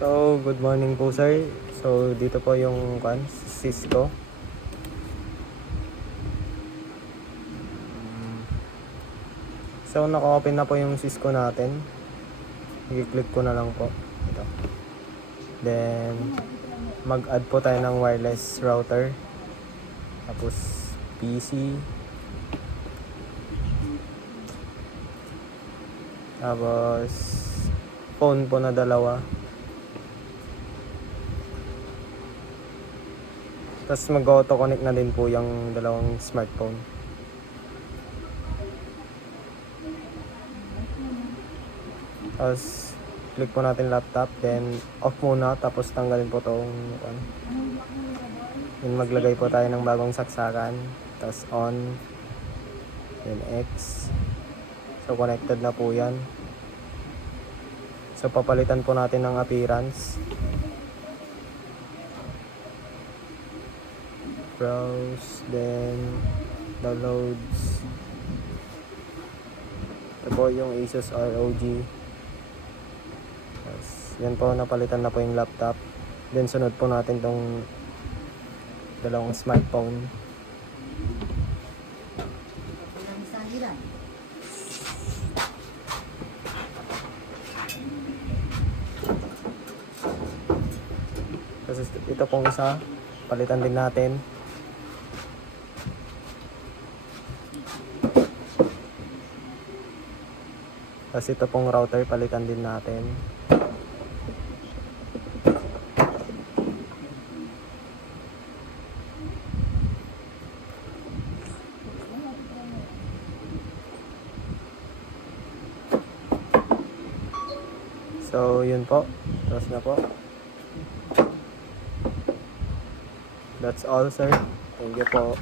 So, good morning po sir. So, dito po yung Cisco. So, naka-open na po yung Cisco natin. I-click ko na lang po. Ito. Then, mag-add po tayo ng wireless router. Tapos, PC. Tapos, phone po na dalawa. Tapos mag-auto-connect na din po yung dalawang smartphone. Tapos, click po natin laptop. Then, off muna. Tapos, tanggalin po itong Then, maglagay po tayo ng bagong saksakan. Tapos, on. Then, X. So, connected na po yan. So, papalitan po natin ng appearance. Browse, then downloads. Ito po yung Asus ROG. Yan po, napalitan na po yung laptop. Then sunod po natin tong dalawang smartphone. Kasi ito pong isa, palitan din natin. Tapos ito pong router, palitan din natin. So, yun po. Tapos na po. That's all, sir. Thank you po.